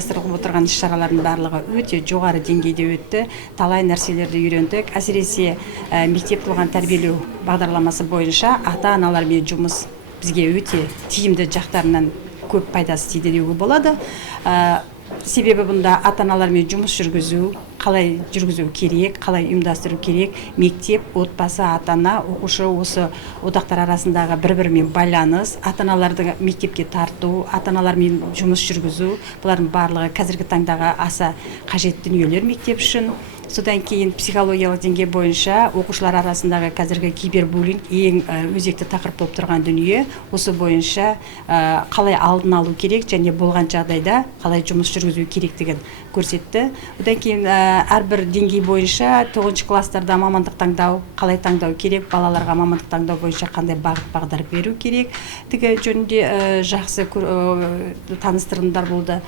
ұйымдастырылып отырған іс-шаралардың барлығы өте жоғары деңгейде өтті. Талай нәрселерді үйрендік. Әсіресе мектеп туған тәрбиелеу бағдарламасы бойынша ата-аналармен жұмыс бізге өте тиімді жақтарынан көп пайдасы тиді деуге болады. Себебі бұнда ата-аналармен жұмыс жүргізу, қалай жүргізу керек, қалай ұйымдастыру керек, мектеп, отбасы, ата-ана, оқушы осы одақтар арасындағы бір-бірімен байланыс, ата-аналарды мектепке тарту, ата-аналармен жұмыс жүргізу, бұлардың барлығы қазіргі таңдағы аса қажетті дүниелер мектеп үшін. Содан кейін психологиялық деңгей бойынша оқушылар арасындағы қазіргі кибербуллинг ең өзекті тақырып болып тұрған дүние. Осы бойынша қалай алдын алу керек және болған жағдайда қалай жұмыс жүргізу керектігін көрсетті. Одан кейін әрбір деңгей бойынша 9 класстарда мамандық таңдау, қалай таңдау керек, балаларға мамандық таңдау бойынша қандай бағыт-бағдар беру керек. Тігі жөнінде жақсы таныстырымдар болды.